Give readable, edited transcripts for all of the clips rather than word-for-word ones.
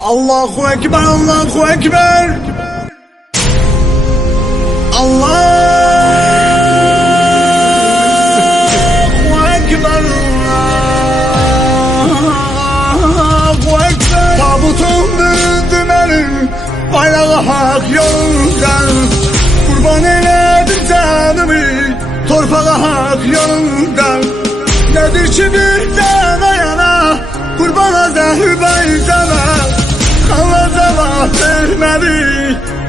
Allahu Ekber, Allahu Ekber. Allahu Ekber, Allahu Ekber. Tabutun düğümleri, bayrağı hak yolundan. Kurban eyledim canımı, torpağa hak yolundan. Nedir ki bir cana yana, kurban Azerbaycan'a. Allah cevap vermedi,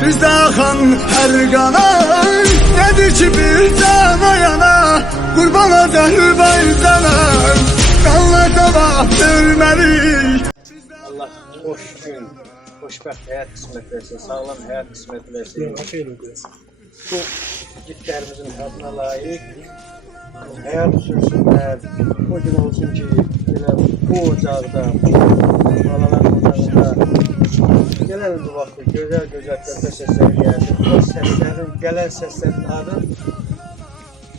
bizde akan her kana. Nedir ki bir cana yana, kurban Azerbaycan'a. Allah cevap vermedi. Allah hoş gün, hoşbəxt həyat qismət versin, sağlam həyat qismət versin. Bu gitlərimizin adına layık həyat sürsünlər. O gün olsun ki, elə bu ocaqda, balaların ocağında gələn bu vaxtı gözəl körpə səsləri gəldi. Bu səslərin, gələn səslərin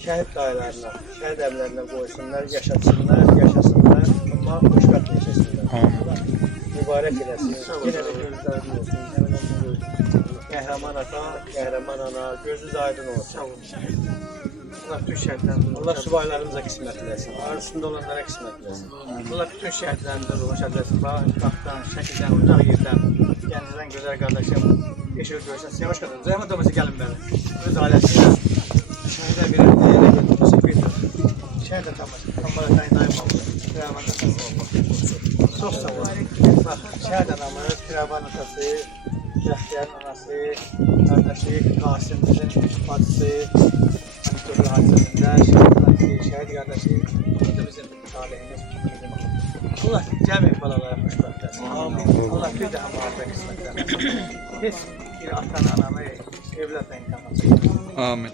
şəhid dayılarına, şəhid əmlərinə qoysunlar, yaşasınlar, amma xoşbəxt yaşasınlar. Mübarək eləsin, yenə də gözləriniz olsun, qəhrəman ata, qəhrəman ana, gözünüz aydın olsun. Allah bütün şəhidlərini, Allah subaylarımıza qismət eləsin, arasında olanlara qismət eləsin. Allah bütün şəhidlərini ruha eləsin, Baxdan, Şəkidən, Ucaq yerdən, Gəncədən gözəl qardaşım, Yeşil görsən, Siyavuş qadın, Zəhmət olması gəlin bəli, öz ailəsində, şəhidlər bir əmdə elə götürməsi götür, şəhid ataması, kambaratayın daim oldu, Piravan atası olmaq, çox sağ olun. Bax, şəhid anamız, Piravan atası, Cəhdiyərin anası, qardaşı, Qasimimizin bacısı, Türlü hadisəsində, şəhid qardaşı, bu da bizim talihimiz. Allah cəmi balalara xoşbəxt etsin. Allah bir daha mühafizə qismətlərini. Heç bir atan anamı evladla imtihan çəksin. Amin.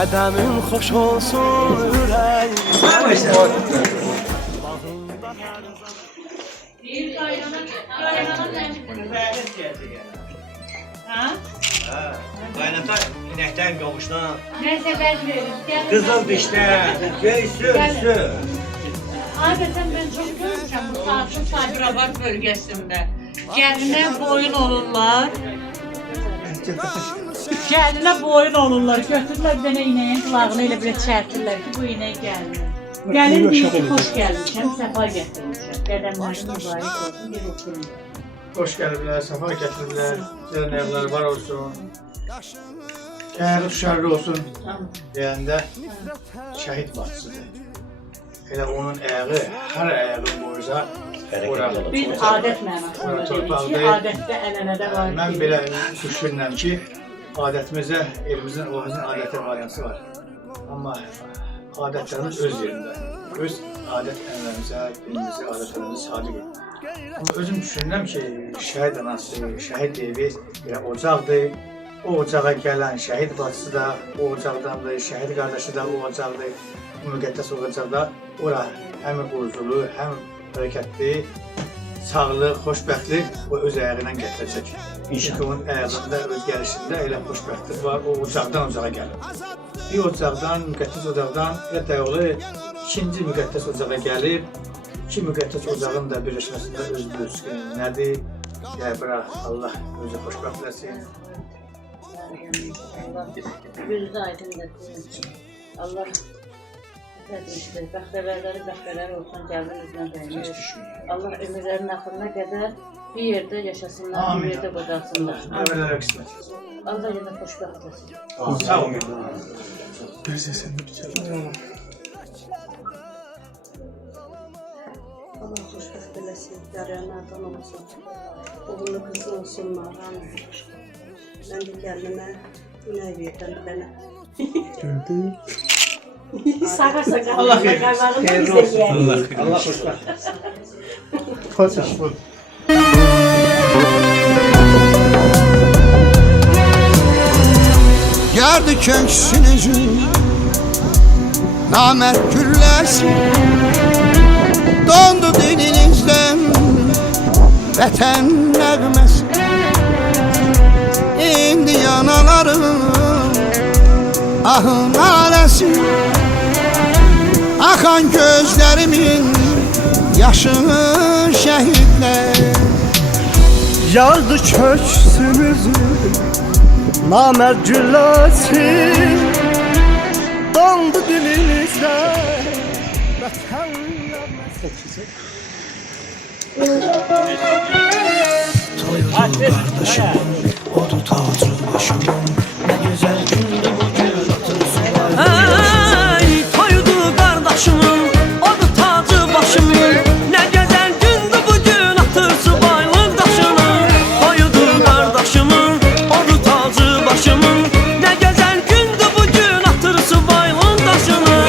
Qədəmin xoş olsun ürəyim. Qaynata inəkdən qovuşdan, Neyse ben veririm. qızıl dişdən, göy sür. Adeten ben çok görürken bu saatin Sabirabat bölgesinde. Gəlinə boyun olurlar. Gəlinə boyun olurlar. Götürürlər bir dənə inəyin qulağını elə belə çərtirlər ki, bu inək gəlinir. Gəlin deyir ki, xoş gəlmişəm, səfa gətirmişəm. Qədəmlərin mübarək olsun, bir oturun. Xoş gəliblər, səfa gətiriblər, sizin evlər var olsun. Qəhri şərri olsun deyəndə şəhid bacısıdır. Elə onun ayağı, hər ayağın boyuza Biz adət mənasında dedik ki, adətdə ənənədə var. Mən belə düşünürəm ki, adətimizə, elimizin, oğuzun adəti variansı var. Amma adətlərimiz öz yerində, öz adət-ənənəmizə, dinimizə, adət-ənənəmizə sadiq olun. Amma özüm düşünürəm ki, şəhid anası, şəhid evi bir ocaqdır. O ocağa gələn şəhid bacısı da o ocaqdandır, şəhid qardaşı da o ocaqdır. Bu müqəddəs ocaqda ora həm quruzulu, həm hərəkətli, sağlıq, xoşbəxtlik o öz ayağı ilə gətirəcək. Çünki onun ayağında, öz gəlişində elə xoşbəxtlik var, o ocaqdan ocağa gəlir. Bir ocaqdan, müqəddəs ocaqdan elə dəyəli ikinci müqəddəs ocağa gəlib, iki müqəddəs ocağın da birləşməsində öz bölüşkünü nədir? Yəni, bırak, Allah özü xoşbəxt eləsin. Allah gözü aydındır. Allah bəxtəvərləri olsun, gəldirimizlə dəyinir. Allah ömürlərin axırına qədər bir yerdə yaşasınlar, bir yerdə qocalsınlar. Əvvəllərə qismət. Allah yenə xoşbəxt olsun. Sağ olun. Allah xoşbəxt eləsin, yarıyanlardan olsun. Oğullu qızı olsunlar, mən də gəlinimə günay verdim mənə. Sağa Allah xeyirli olsun. Allah xoşbəxt. Xoşbəxt. Yardı köksünüzü namert gülləsin. Dondu dilinizdən vətən nəğməsi. İndi yanalarım ahın aləsi. Axan gözlərimin yaşını şəhidlər. Yardı köksünüzü namert gülləsin. Dondu dilinizdə vətən nəğməsi. Toyudu kardeşim, odu tacı başımın. Ne güzel gündü bugün atırsın. Hey, toyudu kardeşimin, odu tacı başımın. Ne güzel gündü bugün atırsın baylın daşını. Toyudu kardeşimin, odu tacı başımın. Ne güzel gündü bugün atırsın baylın daşını.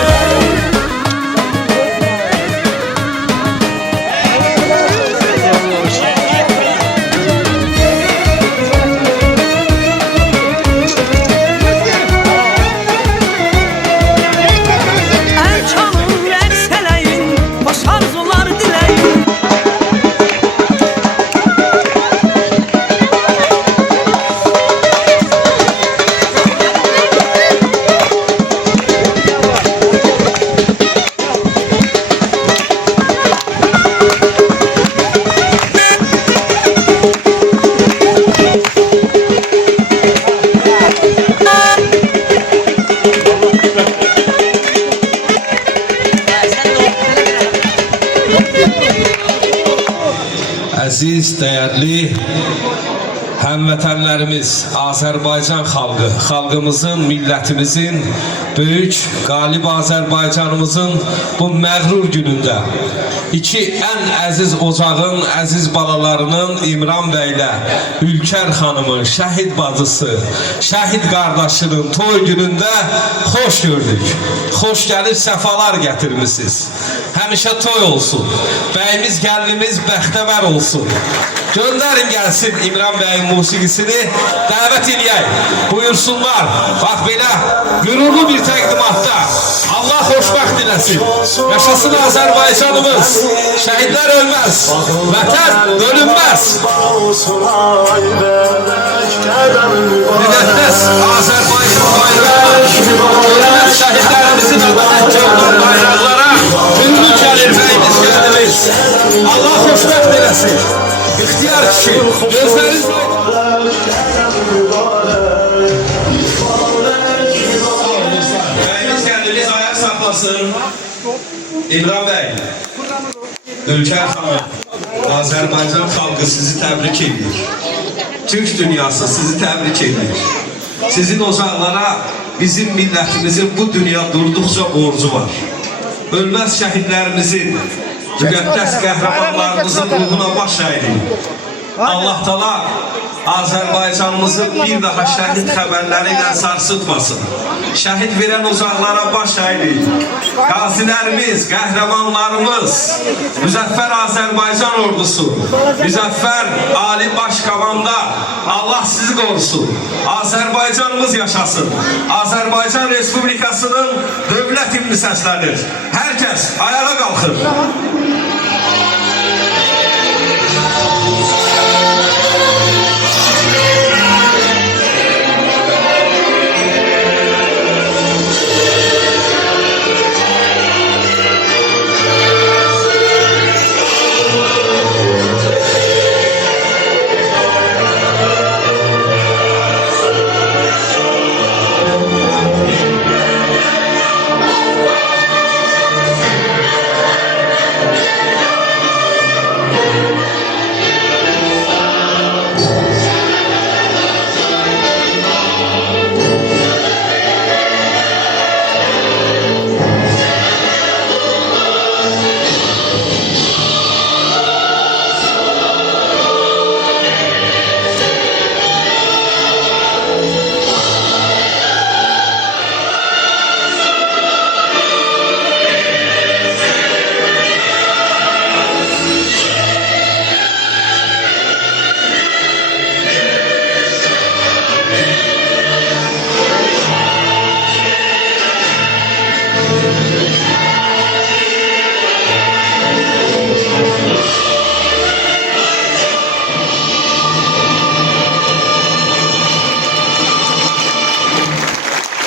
Əziz, dəyərli həmvətənlərimiz, Azərbaycan xalqı, xalqımızın, millətimizin, böyük qalib Azərbaycanımızın bu məğrur günündə iki ən əziz ocağın, əziz balalarının İmran bəylə Ülkər xanımın, şəhid bacısı, şəhid qardaşının toy günündə xoş gördük. Xoş gəlib səfalar gətirmişsiniz. Həmişə toy olsun. Bəyimiz, gəlinimiz bəxtəvər olsun. Göndərin gəlsin İmran bəyin musiqisini, dəvət eləyək. Buyursunlar. Bax belə qürurlu bir təqdimatda. Allah xoşbəxt diləsin. Yaşasın Azərbaycanımız. Şəhidlər ölməz. Vətən bölünməz. Müqəddəs Azərbaycan bayrağı ölməz şəhidlərimizin adına canlı bayraqlara ünlü gəlir bəyimiz, gəlinimiz. Allah xoşbəxt diləsin. İxtiyar kişi, gözləriniz bəyimiz, gəlinimiz ayaq saxlasın. İmran bəy, Ülkər xanım, Azərbaycan xalqı sizi təbrik edir. Türk dünyası sizi təbrik edir. Sizin ocaqlara bizim millətimizin bu dünya durduqca borcu var. Ölməz şəhidlərimizin, müqəddəs qəhrəmanlarımızın ruhuna baş əydik. Allah Taala Azərbaycanımızı bir daha şəhid xəbərləri ilə sarsıtmasın. Şəhid verən uzaqlara baş əydik. Qazilərimiz, qəhrəmanlarımız, müzəffər Azərbaycan ordusu, müzəffər Ali Baş Komandar, Allah sizi qorusun. Azərbaycanımız yaşasın. Azərbaycan Respublikasının dövlət himni səslənir. Hər kəs ayağa qalxır.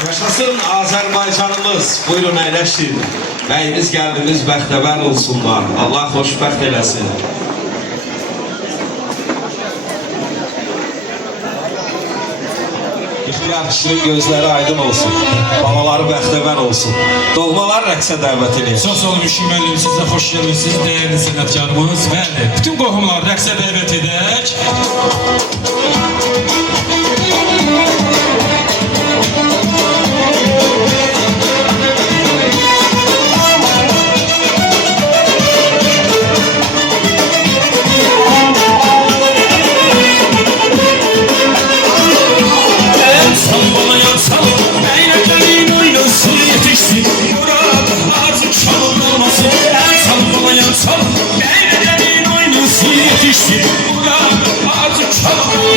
Yaşasın Azərbaycanımız. Buyurun əyləşin. Bəyimiz, gəldimiz bəxtəvər olsunlar. Allah xoşbəxt eləsin. İxtiyar kişinin gözləri aydın olsun. Balaları bəxtəvər olsun. Doğmalar rəqsə dəvət edin. Çox sağ olun Müşfiq müəllim, siz də xoş gəlmisiniz, dəyərli sənətkarımız. Bəli, bütün qohumlar rəqsə dəvət edək. Yetişsin, Murat, artık çalın.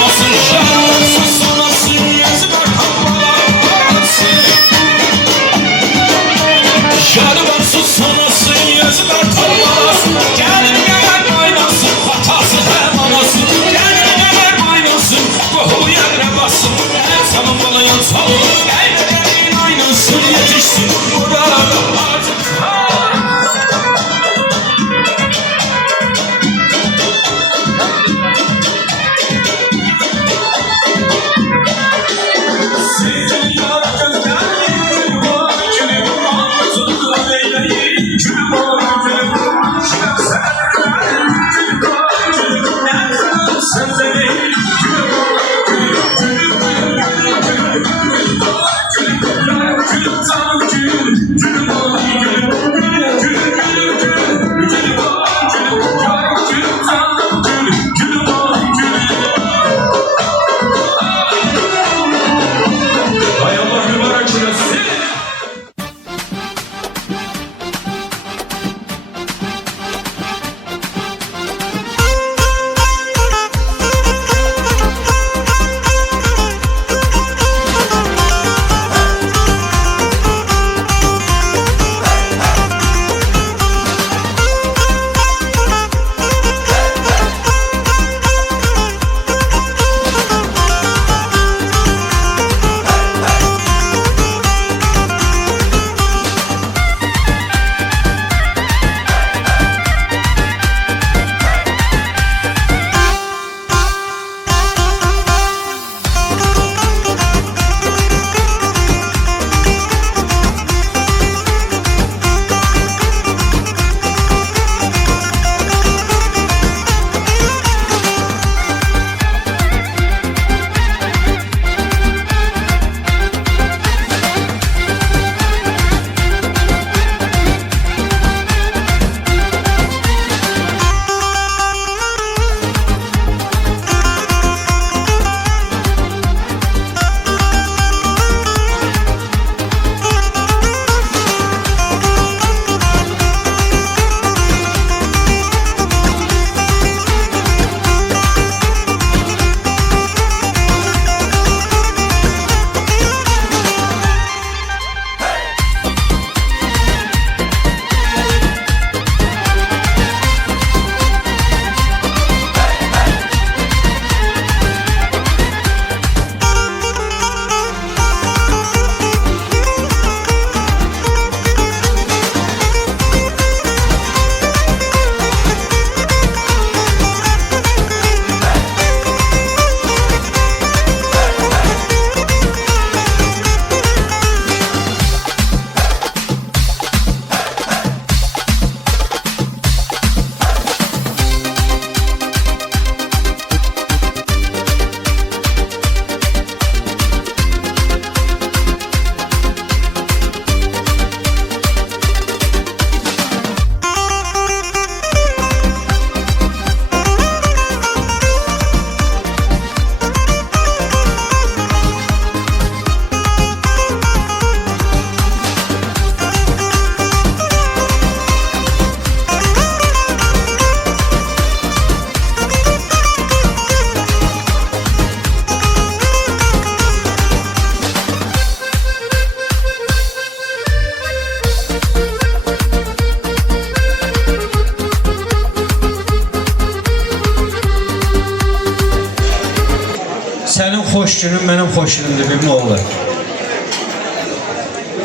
xoş günüm mənim xoş günümdür oğlu.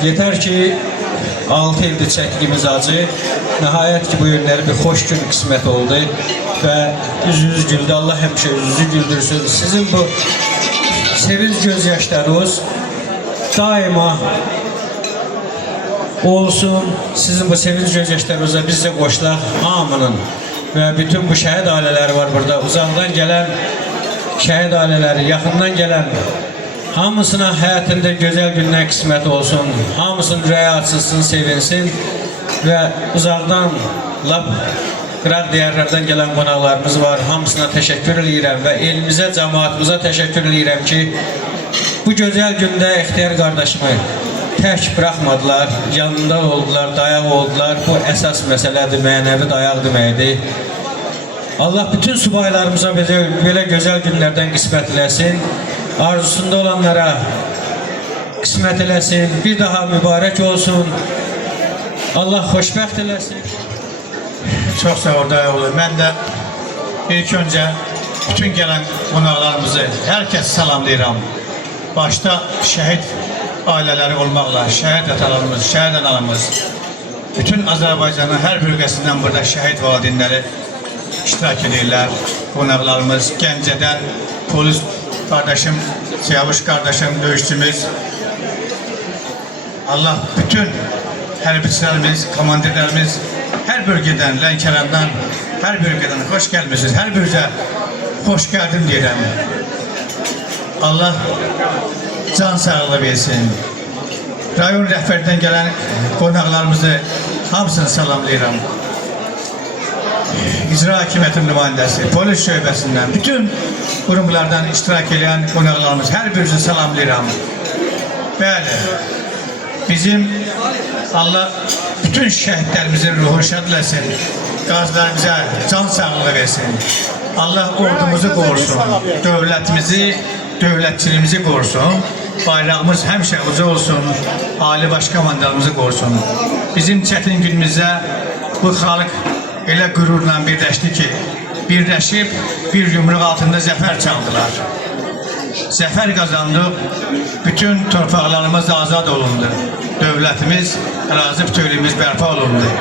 Yeter ki 6 ildir çəkdiyimiz acı, nəhayət ki bu günləri bir xoş gün qismət oldu və üzünüz güldü. Allah həmişə üzünüzü güldürsün. Sizin bu sevinç gözyaşlarınız daima olsun. Sizin bu sevinç gözyaşlarınıza biz də qoşulaq hamının və bütün bu şəhid ailələri var burada. Uzaqdan gələn şəhid ailələri, yaxından gələn hamısına həyatında gözəl günlər qismət olsun. Hamısının ürəyi açılsın, sevinsin və uzaqdan lap qıraq diyarlardan gələn qonaqlarımız var. Hamısına təşəkkür edirəm və elimizə, cəmaatımıza təşəkkür edirəm ki, bu gözəl gündə İxtiyar qardaşımı tək buraxmadılar, yanında oldular, dayaq oldular. Bu əsas məsələdir, mənəvi dayaq deməkdir. Allah bütün subaylarımıza belə gözəl günlərdən qismət eləsin. Arzusunda olanlara qismət eləsin. Bir daha mübarək olsun. Allah xoşbəxt eləsin. Çox sağ ol dayı oğlu. Mən də ilk öncə bütün gələn qonaqlarımızı hər kəs salamlayıram. Başda şəhid ailələri olmaqla, şəhid atalarımız, şəhid analarımız, bütün Azərbaycanın hər bölgəsindən burada şəhid valideynləri iştirak edirlər. Qonaqlarımız Gəncədən polis kardeşim, Siyavuş kardeşim, dövüşçümüz. Allah bütün hərbiçilərimiz, komandirlərimiz hər bölgədən, Lənkərandan, hər bölgədən xoş gəlmişsiniz. Hər bölgə xoş gəldin deyirəm. Allah can sağlığı versin. Rayon rəhbərdən gələn qonaqlarımızı hamısını salamlayıram. İcra Hakimiyyətinin nümayəndəsi, polis şöbəsindən, bütün qurumlardan iştirak edən qonaqlarımız hər birinizi salamlayıram. Bəli, bizim Allah bütün şəhidlərimizin ruhu şad eləsin, qazilərimizə can sağlığı versin. Allah ordumuzu qorusun, dövlətimizi, dövlətçiliyimizi qorusun, bayrağımız həmişə uca olsun, Ali Baş Komandanımızı qorusun. Bizim çətin günümüzdə bu xalq elə qürurla birləşdi ki, birləşib bir yumruq altında zəfər çaldılar. Zəfər qazandıq, bütün torpaqlarımız azad olundu. Dövlətimiz, ərazi bütövlüyümüz bərpa olundu.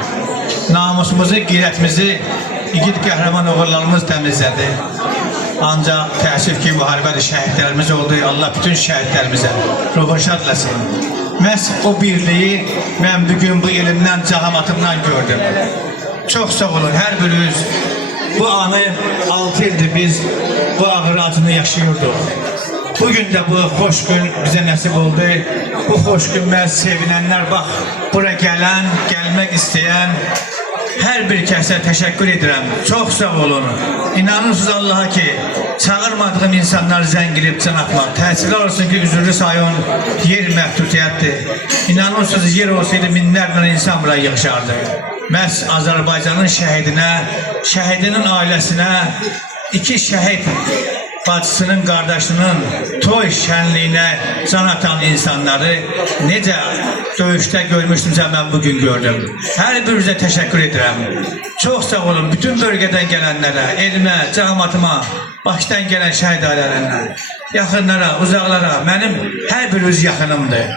Namusumuzu, qeyrətimizi igid qəhrəman oğullarımız təmizlədi. Ancaq təəssüf ki, müharibədə şəhidlərimiz oldu. Allah bütün şəhidlərimizə ruhu şad eləsin. Məhz o birliyi mən bugün bu elimdən, cahamatımdan gördüm. Çox sağ olun, hər biriniz. Bu anı 6 ildir biz bu ağır acını yaşıyorduk. Bugün də bu xoş gün bizə nəsib oldu. Bu xoş gün məhz sevinənlər, bax, bura gələn, gəlmək istəyən hər bir kəsə təşəkkür edirəm. Çox sağ olun. İnanırsınız Allaha ki, çağırmadığım insanlar zəng edib can atmaq. Təəssüflər olsun ki, üzürlü sayın yer məhdudiyyətdir. İnanırsınız yer olsaydı minlərlə insan bura yığışardı. Məhz Azərbaycanın şəhidinə, şəhidinin ailəsinə, iki şəhid bacısının, qardaşının toy şənliyinə can atan insanları necə döyüşdə görmüşdümsə mən bugün gördüm. Hər birinizə təşəkkür edirəm. Çox sağ olun bütün bölgədən gələnlərə, elmə, cəmatıma, başdan gələn şəhid ailələrə, yaxınlara, uzaqlara, mənim hər biriniz yaxınımdır.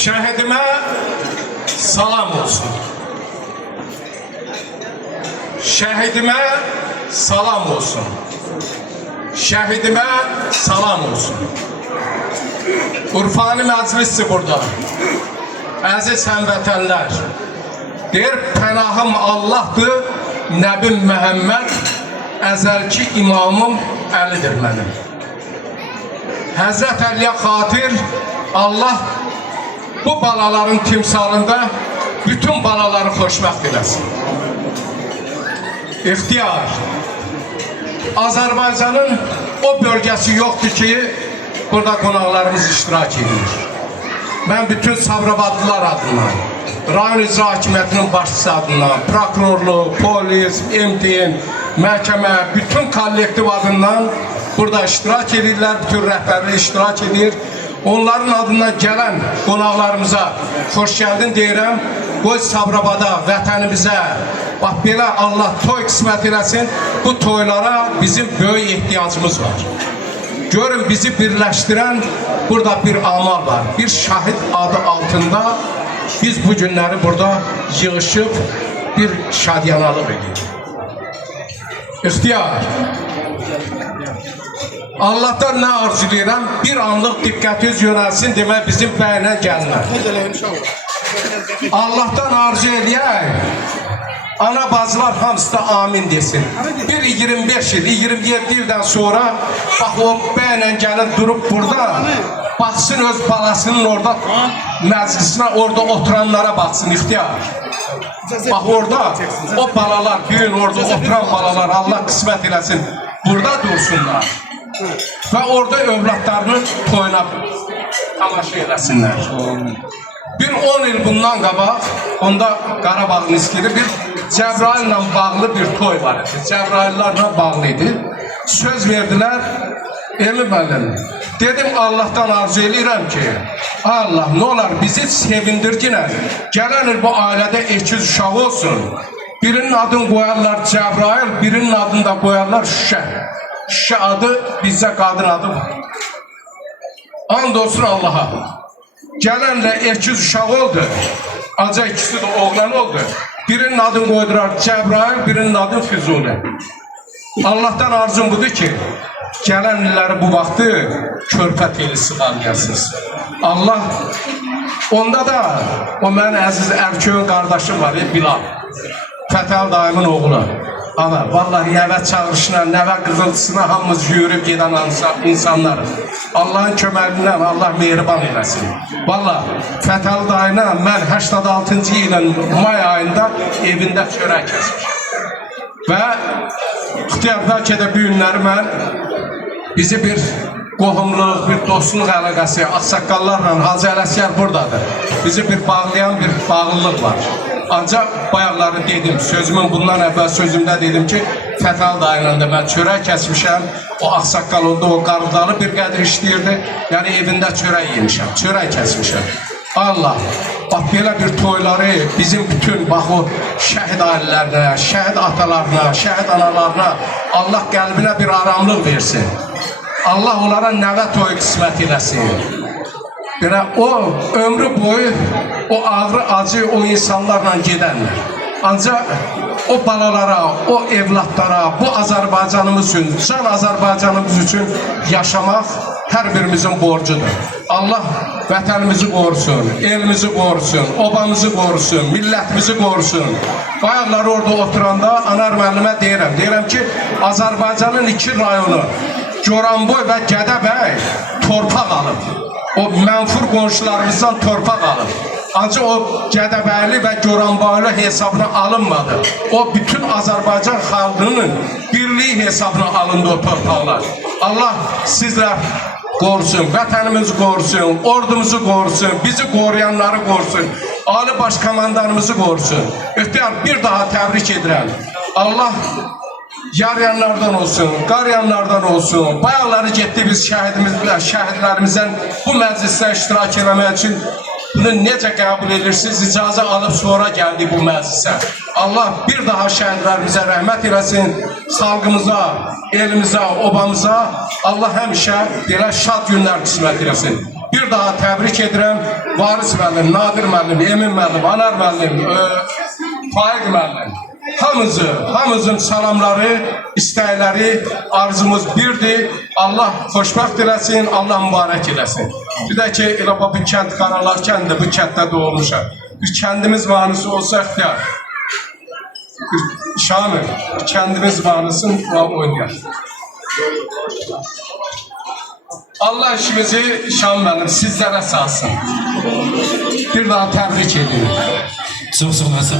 Şəhidimə salam olsun. Şəhidimə salam olsun. Şəhidimə salam olsun. Urfani məclisdir burada. Əziz həmvətənlər, deyir pənahım Allahdır, Nəbim Məhəmməd, əzəlki imamım Əlidir mənim. Həzrət Əliyə xatir Allah bu balaların timsalında bütün balaları xoşbəxt eləsin. İxtiyar, Azərbaycanın o bölgəsi yoxdur ki, burada qonaqlarımız iştirak edir. Mən bütün Sabirabadlılar adından, rayon icra hakimiyyətinin başçısı adından, prokurorluq, polis, MTN, məhkəmə, bütün kollektiv adından burada iştirak edirlər, bütün rəhbərlik iştirak edir. Onların adından gələn qonaqlarımıza xoş gəldin deyirəm. Qoy Sabirabada, vətənimizə, bax belə Allah toy qismət eləsin. Bu toylara bizim böyük ehtiyacımız var. Görün bizi birləşdirən burada bir amal var. Bir şahid adı altında biz bu günləri burada yığışıb bir şadyanalıq edirik. İxtiyar. Allah'tan nə arzu edirəm? Bir anlıq diqqətiniz yönəlsin demək bizim bəyənə gəlmər. Allah'tan arzu edək. Ana bacılar hamısı da amin desin. Bir 25 il, 27 ildən sonra bax o bəylə gəlib durub burada baxsın öz balasının orada məclisinə, orada oturanlara baxsın İxtiyar. Bax orada o balalar, gün orada oturan balalar Allah qismət eləsin burada dursunlar. Və orada övladlarını toyuna tamaşa eləsinlər. Bir 10 il bundan qabaq, onda Qarabağın iskili bir Cəbrayillə bağlı bir toy var idi. Cəbraillərlə bağlı idi. Söz verdilər, Emin müəllim. Dedim Allah'tan arzu edirəm ki, Allah ne olar bizi sevindirginə. Gələn bu ailədə ekiz uşağı olsun. Birinin adını qoyarlar Cəbrail, birinin adını da qoyarlar Şüşə. Şüşə adı bizdə qadın adı var. And olsun Allah'a. Gələnlə ekiz uşaq oldu. Ancaq ikisi də oğlan oldu. Birinin adını qoydular Cəbrail, birinin adını Füzuli. Allah'tan arzum budur ki, gələn illəri bu vaxtı körpə teli sığarlayasınız. Allah, onda da o mənim əziz Ərköyün qardaşım var, Bilal. Fətəl dayımın oğlu. Ana, vallahi nəvə çağırışına, nəvə qızıltısına hamımız yürüb gedən insanlar. Allah'ın köməlindən Allah mehriban eləsin. Vallahi Fətəl dayına mən 86-cı ilin may ayında evində çörək kəsmişim. Və İxtiyar bəlkə də bu günləri mən bizi bir qohumluq, bir dostluq əlaqəsi, ağsaqqallarla, Hacı Ələsgər buradadır. Bizi bir bağlayan bir bağlılıq var. Ancaq bayaqları dedim, sözümün bundan əvvəl sözümdə dedim ki, Fətəl dayıyla da mən çörək kəsmişəm. O ağsaqqal oldu, o qarıdalı bir qədir işləyirdi. Yəni evində çörək yemişəm, çörək kəsmişəm. Allah, bax belə bir toyları bizim bütün, bax o şəhid ailələrinə, şəhid atalarına, şəhid analarına Allah qəlbinə bir aramlıq versin. Allah onlara nəvə toyu qismət eləsin. Belə o ömrü boyu o ağrı, acı o insanlarla gedənlər. Ancaq o balalara, o evlatlara, bu Azərbaycanımız üçün, can Azərbaycanımız üçün yaşamaq hər birimizin borcudur. Allah vətənimizi qorusun, elimizi qorusun, obamızı qorusun, millətimizi qorusun. Bayaqları orada oturanda Anar müəllimə deyirəm ki, Azərbaycanın 2 rayonu, Goranboy və Gədəbəy torpaq alıb. O mənfur qonşularımızdan torpaq alıb. Ancaq o Gədəbəyli və Goranboylu hesabına alınmadı. O bütün Azərbaycan xalqının birliyi hesabına alındı o torpaqlar. Allah sizlər qorusun, vətənimizi qorusun, ordumuzu qorusun, bizi qoruyanları qorusun, Ali Başkomandanımızı qorusun. İxtiyar bir daha təbrik edirəm. Allah yarayanlardan olsun, qarayanlardan olsun. Bayaqları getdi biz şəhidlərimizdən bu məclisdə iştirak eləmək üçün. Bunu necə qəbul edirsiniz? İcazə alıb sonra gəldi bu məclisə. Allah bir daha şəhidlərimizə rəhmət eləsin. Xalqımıza, elimizə, obamıza Allah həmişə belə şad günlər qismət eləsin. Bir daha təbrik edirəm. Varis müəllim, Nadir müəllim, Emin müəllim, Anar müəllim, Faiq müəllim. Hamımızın salamları, istəkləri, arzumuz birdir. Allah xoşbəxt eləsin, Allah mübarək eləsin. Bir də ki, elə bu kənd Qaralar kəndi, bu kənddə doğulmuşam. Bir kəndimiz vanisi olsa İxtiyar. Şamil, kəndimiz vanisini oynayar. Allah işimizi Şamil mənim sizlərə salsın. Bir daha təbrik edin. Çox sağ olasın.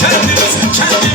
Kendimiz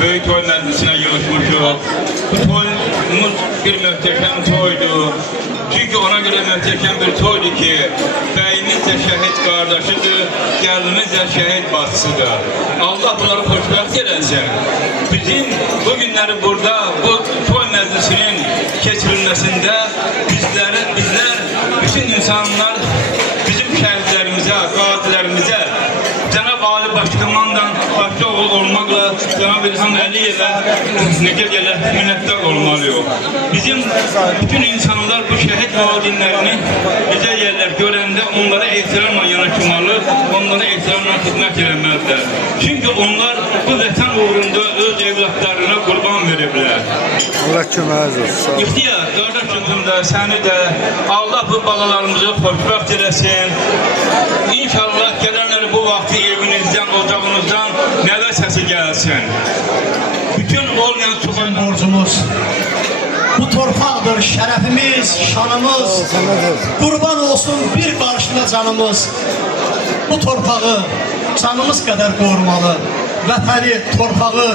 böyük toy məclisinə yığışmışıq. Bu toyumuz bir möhtəşəm toydur. Çünki ona göre möhtəşəm bir toydur ki, bəyimiz də şəhid qardaşıdır, gəlimiz də şəhid bacısıdır. Allah bunları xoşbəxt eləsin. Bizim bu günləri burada, bu toy məclisinin keçirilməsində bizlər, bütün insanlar bizim şəhidlərimizə, qazilərimizə, Cənab Ali Başkomandan başda olmaqla Cənab İlham Əliyevə necə gələ minnətdar olmalıyıq. Bizim bütün insanlar bu şəhid valideynlərini necə yerlər görəndə onlara ehtiramla yanaşmalı, onlara ehtiramla xidmət eləməlidirlər. Çünki onlar bu vətən uğrunda öz evlatlarına qurban veriblər. Allah köməyiniz olsun. İxtiyar, qardaşımızın da, səni də Allah bu balalarımızı xoşbəxt eləsin. İnşallah gələnlər bu vaxtı evinizdən, ocağınızdan nəvə səsi gəlsin. Bütün olmayan Bizim borcumuz bu torpaqdır, şərəfimiz, şanımız. Qurban olsun bir qarşına canımız. Bu torpağı canımız qədər qorumalı. Vətəni, torpağı,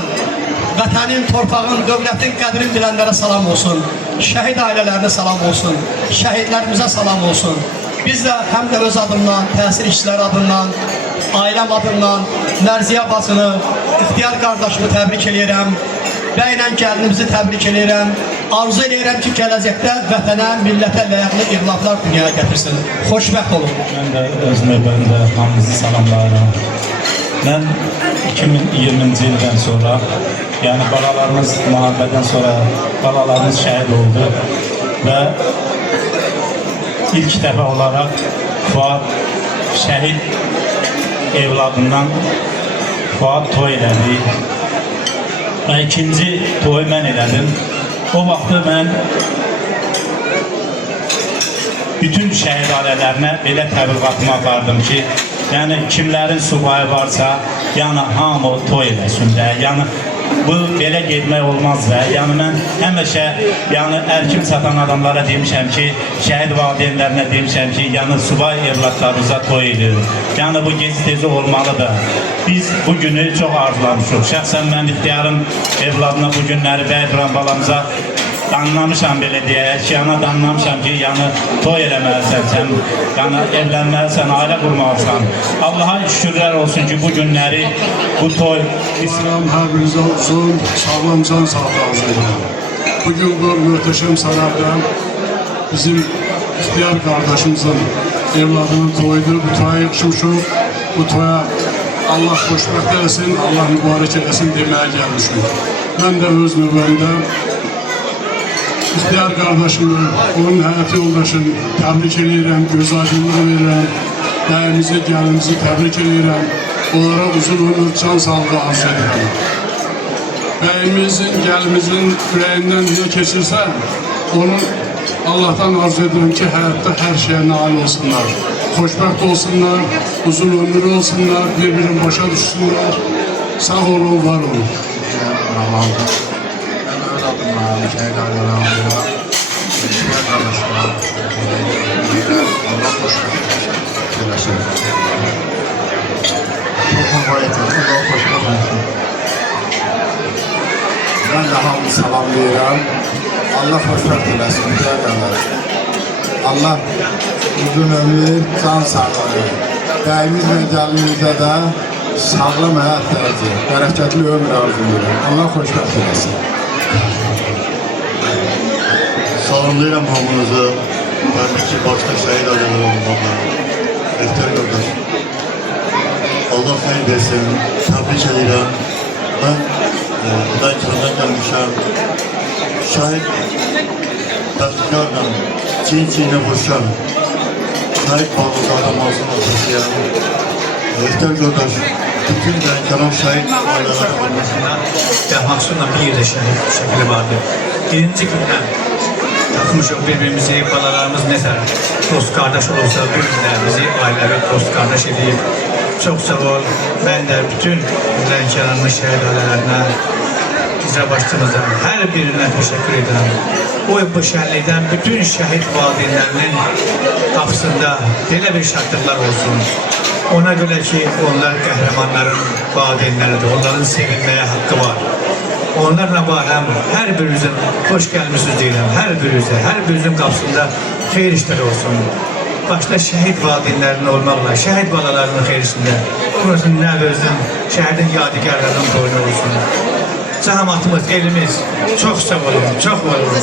vətənin, torpağın, dövlətin qədrini bilənlərə salam olsun. Şəhid ailələrinə salam olsun. Şəhidlərimizə salam olsun. Biz də həm də öz adımdan, təsir işçiləri adından, ailəm adından Mərziyə bacını, İxtiyar qardaşımı təbrik edirəm. Bəylə gəlinimizi təbrik edirəm. Arzu edirəm ki, gələcəkdə vətənə, millətə layıqlı evladlar dünyaya gətirsin. Xoşbəxt olun. Mən də öz növbəmdə hamınızı salamlayıram. Mən 2020-ci ildən sonra, yəni balalarımız müharibədən sonra balalarımız şəhid oldu və ilk dəfə olaraq Fuad şəhid evladından Fuad toy elədi və ikinci toyu mən elədim. O vaxtı mən bütün şəhid ailələrinə belə təbliğatımı apardım ki, yəni kimlərin subayı varsa, yəni hamı toy eləsin də, yəni bu belə getmək olmaz və yəni mən həmişə yəni ərkim satan adamlara demişəm ki, şəhid valideynlərinə demişəm ki, yəni subay evlatlarımıza toy edir. Yəni bu gec-tezi olmalıdır. Biz bu günü çox arzulamışıq. Şəxsən mən İxtiyarın evladına bu günləri Bəyduran balamıza danlamışam belə deyək, yana danlamışam ki, yəni toy eləməlisən sən, yəni evlənməlisən, ailə qurmalısan. Allaha şükürlər olsun ki, bu günləri, bu toy İslam hər birinizə olsun, sağlam can sağlığı arzu edirəm. Bugün bu möhtəşəm sənədə bizim İxtiyar qardaşımızın evladının toyudur, bu toya yığışmışıq, bu toya Allah xoşbəxt eləsin, Allah mübarək eləsin deməyə gəlmişik. Mən də öz növbəmdə İxtiyar qardaşımı, onun həyat yoldaşını təbrik edirəm, göz aydınlığı verirəm, dəyimizi, gəlimizi təbrik edirəm, onlara uzun ömür, can sağlığı arzu edirəm. Bəyimizin, gəlimizin ürəyindən nə keçirsə, onun Allah'tan arzu edirəm ki, həyatda hər şeyə nail olsunlar, xoşbəxt olsunlar, uzun ömür olsunlar, bir-birini başa düşsünlər, sağ olun, var olun. Şəhid ailələrə, İxtiyar qardaşlara, Allah xoşbəxt eləsin. Çox mübarək olsun, Allah xoşbəxt eləsin. Mən də hamını salamlayıram. Allah xoşbəxt eləsin, İxtiyar qardaş. Allah uzun ömür, can sağlığı. Bəyimiz və gəlinimizə də sağlam həyat tərzi, bərəkətli ömür arzu edirəm. Allah xoşbəxt eləsin. Salamlayıram hamınızı. Təbii ki, başda şəhid ailələri olmaqla. İxtiyar qardaş. Allah xeyir versin. Təbrik edirəm. Mən Lənkəndən gəlmişəm. Şəhid bəxtikarla çiyin-çiyinə vuruşan şəhid bağlıqlardan mazlum atasıyam. İxtiyar qardaş, bütün Lənkəran şəhid ailələri olmasına Mahsunla bir yerdə şəkili vardı. Birinci gündən tapmışıq birbirimizi, balalarımız nəsə dost qardaş olursa, bu günlərimizi ailəvi dost qardaş edib. Çox sağ ol. Mən də bütün Lənkəranın şəhid ailələrinə, icra başçımızdan hər birinə təşəkkür edirəm. Bu şənlikdən bütün şəhid valideynlərinin qapısında belə bir şadlıqlar olsun. Ona görə ki, onlar qəhrəmanların valideynləridir, onların sevilməyə haqqı var. onlarla barəm hər birinizin xoş gəlmişsiniz deyirəm. Hər birinizin qapısında xeyir işləri olsun. Başta şəhid valideynlərinin olmaqla, şəhid balalarının xeyrisində, burasının nəvözün, şəhidin yadigarlarının boynu olsun. Cəmaatımız, elimiz çox sağ olun, çox olun.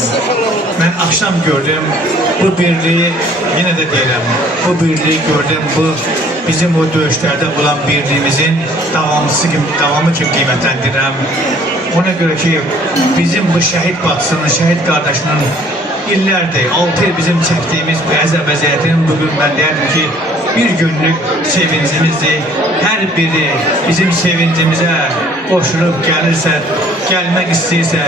Mən axşam gördüm bu birliği, yenə də deyirəm, bu birliği gördüm, bu bizim o döyüşlərdə olan birliğimizin davamı kimi qiymətləndirirəm. Ona görə ki, bizim bu şəhid bacısının, şəhid qardaşının illərdir, 6 il bizim çəkdiyimiz bu əzab-əziyyətin bugün mən deyərdim ki, bir günlük sevincimizdir. Hər biri bizim sevincimizə qoşulub gəlirsə, gəlmək istəyirsə,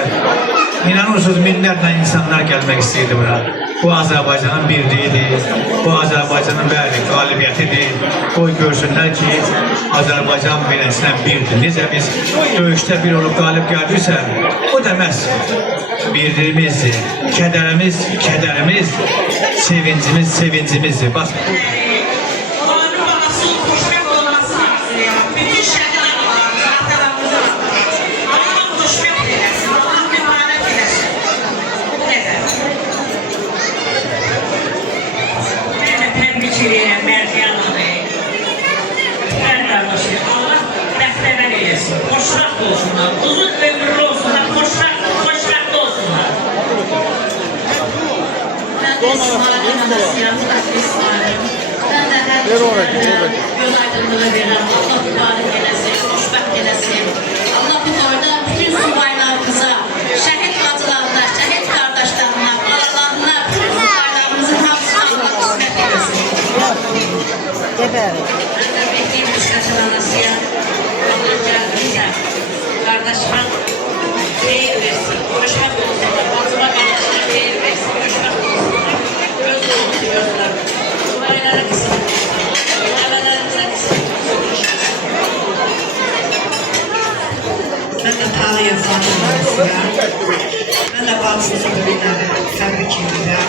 inanırsınız minlərlə insanlar gəlmək istəyirdi bura. Bu Azərbaycanın birliyidir, bu Azərbaycanın qalibiyyətidir. Qoy görsünlər ki, Azərbaycan beləsinə birdir. Necə biz döyüşdə bir olub qalib gəldiksə, o da məhz birliğimizdir. Kədərimiz, sevincimizdir. Bax, Xoşbəxt olsunlar, uzun ömürlü olsunlar, xoşbəxt olsunlar. Mən də İsmail'in anasıyam, İsmail'im. Mən də hər göz aydınlığı verirəm. Allah mübarək eləsin, xoşbəxt eləsin. Allah bu orada bütün subaylarımıza, şəhid bacılarına, şəhid qardaşlarına, balalarına, bütün subaylarımızın hamısına Allah qismət eləsin. Mən də Bekir Müşkətin anasıyam. Allah gəldiysə, qardaşıma xeyir versin, xoşbəxt olsunlar, bacıma qardaşına xeyir versin, xoşbəxt olsunlar, göz olsun, gözlər, subaylara qismət olsun, nəvələrimizə qismət olsun. Mən də Tağıyev Fatıma'lısıyam, mən də bacımızın gününə təbrik edirəm,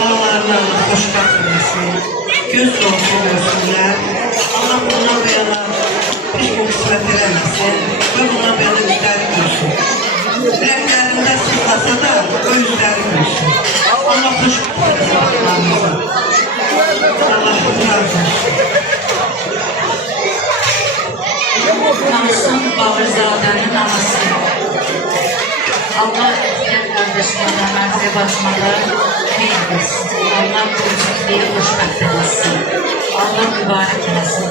balalarına Allah xoşbəxt eləsin, göz olsun, görsünlər, Allah bundan bu yana bir gün qismət eləməsin və bundan belə üzləri gülsün. Rəhlərində sıxlasa da o üzləri gülsün. Allah xoşbəxt eləsin baxılarımıza. Allah razı olsun. Namsun Bağırzadənin anası. Allah istəyən qardaşlarına, Mərziyə bacımada xeyir versin. Allah bu cüzliyə xoşbəxt eləsin. Allah mübarək eləsin.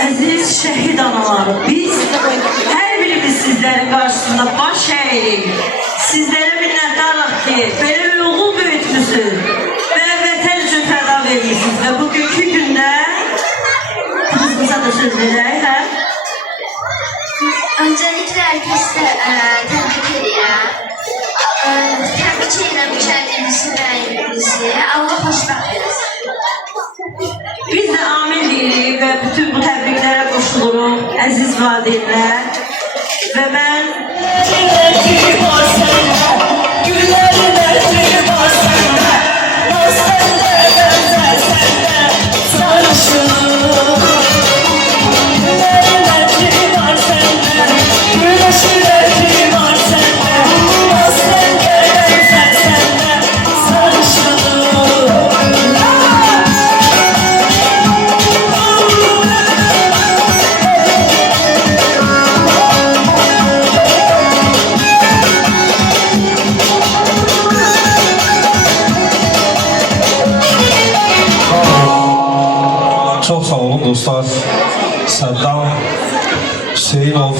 Əziz şəhid anaları, biz hər birimiz sizlərin qarşısında baş əyirik. Sizlərə minnətdarıq ki, belə bir oğul böyütmüsünüz və vətən üçün fəda vermişsiniz və bugünkü gündə kızımıza da söz verək, hə? Öncelikle herkese tebrik edirəm. Təbrik edirəm kəndimizi və evimizi. Allah xoşbəxt eləsin. Biz de amin deyirik ve bütün bu tebriklərə qoşuluruq, əziz valideynlər. Və mən Çox sağ olun dostlar. Səddam Hüseynov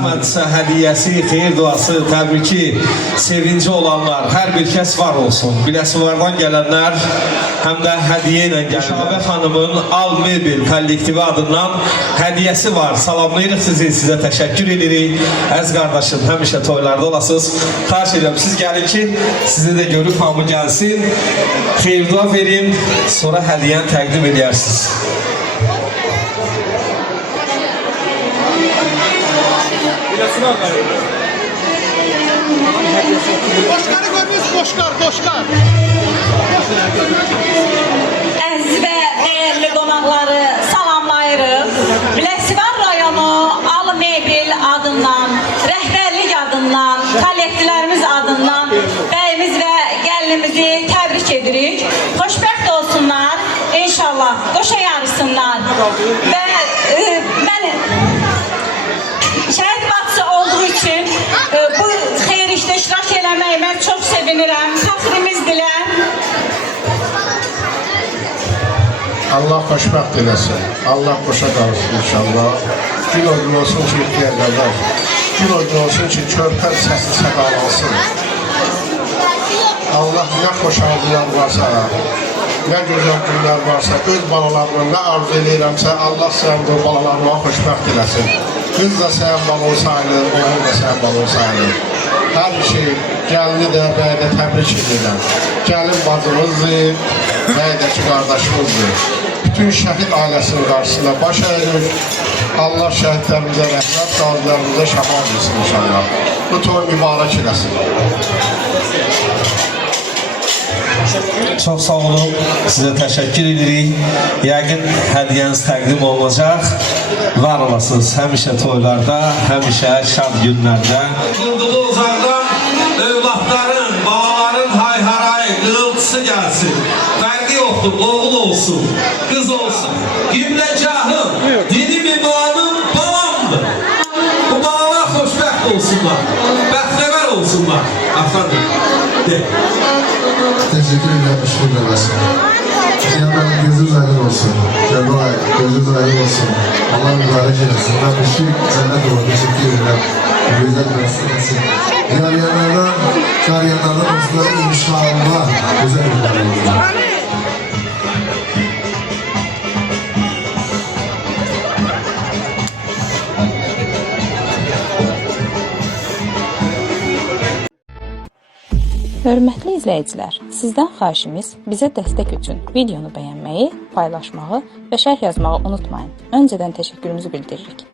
Məclisə hədiyyəsi, xeyir duası, təbriki, sevinci olanlar, hər bir kəs var olsun. Biləsuvardan gələnlər, həm də hədiyyə ilə gələnlər. Şabə xanımın Al Mebel kollektivi adından hədiyyəsi var. Salamlayırıq sizi, sizə təşəkkür edirik. Əziz qardaşım, həmişə toylarda olasınız. Xahiş edirəm, siz gəlin ki, sizi də görüb hamı gəlsin. Xeyir dua verin, sonra hədiyyəni təqdim edərsiniz. Qoşqarı görmüş, qoşqar. əziz və dəyərli qonaqları salamlayırıq. Biləsuvar rayonu bəyimiz və gəlinimizi təbrik edirik. Xoşbəxt olsunlar, inşallah qoşa yarışsınlar. Və mən şəhid bacısı olduğu üçün bu xeyir işdə iştirak eləməyimə çox sevinirəm. Fəxrimizdirlər. Allah xoşbəxt eləsin. Allah qoşa qalsın inşallah. Gün o gün olsun ki, ihtiyar qardaş. Gün o gün olsun ki, körpər səsi sədalansın. Allah nə xoş arzular varsa, nə gözəl günlər varsa, öz balalarına nə arzu eləyirəmsə, Allah sənin bu balalarına xoşbəxt eləsin. Qız da sənin balon sayılır, oğul da sənin balon sayılır. Hər şey gəlini də, bəy də təbrik edirəm. Gəlin bacımızdır, bəy də ki, qardaşımızdır. Bütün şəhid ailəsinin qarşısında baş əyirik. Allah şəhidlərimizə rəhmət, qazilərimizə şəfa versin inşallah. Bu toy mübarək eləsin. Çox sağ olun, sizə təşəkkür edirik. Yəqin hədiyyəniz təqdim olunacaq. Var olasınız həmişə toylarda, həmişə şad günlərdə. Qıldığı uzaqdan övladların, balaların hay-harayı, qırıltısı gəlsin. Fərqi yoxdur, oğul olsun, qız olsun. Qibləgahım, dinim imanım balamdır. Bu balalar xoşbəxt olsunlar, bəxtəvər olsunlar. Afranım, de. Teşekkür ederim, şükür edersin. Yanlarım gözünüz aydın olsun. Cebrail, gözünüz aydın olsun. Allah mübarek eylesin. Rabbim şu cennet olur. Teşekkür ederim. Güzel beslesin. Yarayanlardan dostlarım inşallah güzel günler olsun. Hörmətli izləyicilər, sizdən xahişimiz bizə dəstək üçün videonu bəyənməyi, paylaşmağı və şərh yazmağı unutmayın. Öncədən təşəkkürümüzü bildiririk.